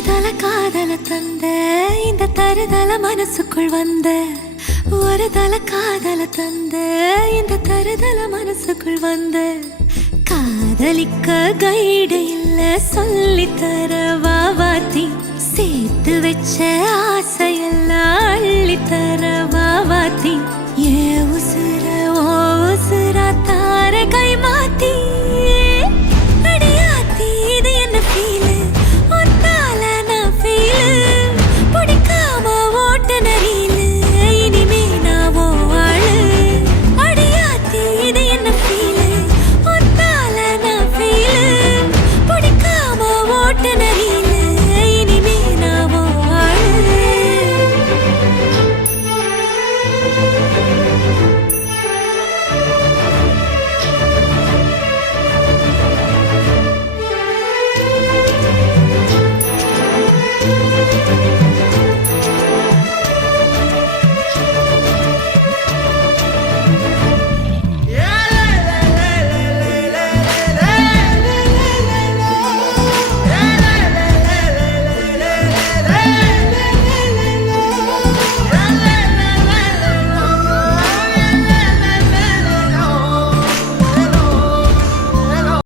தருதல காதல தந்த இந்த தருதல மனசுக்குள் வந்த ஒரு தல காதல தந்த இந்த தருதல மனசுக்குள் வந்த காதலிக்க கைடு இல்ல சொல்லி தர வாவாத்தி சேர்த்து வச்ச ஆசையெல்லாம் அள்ளி தர வாவாத்தி ஏ உசுர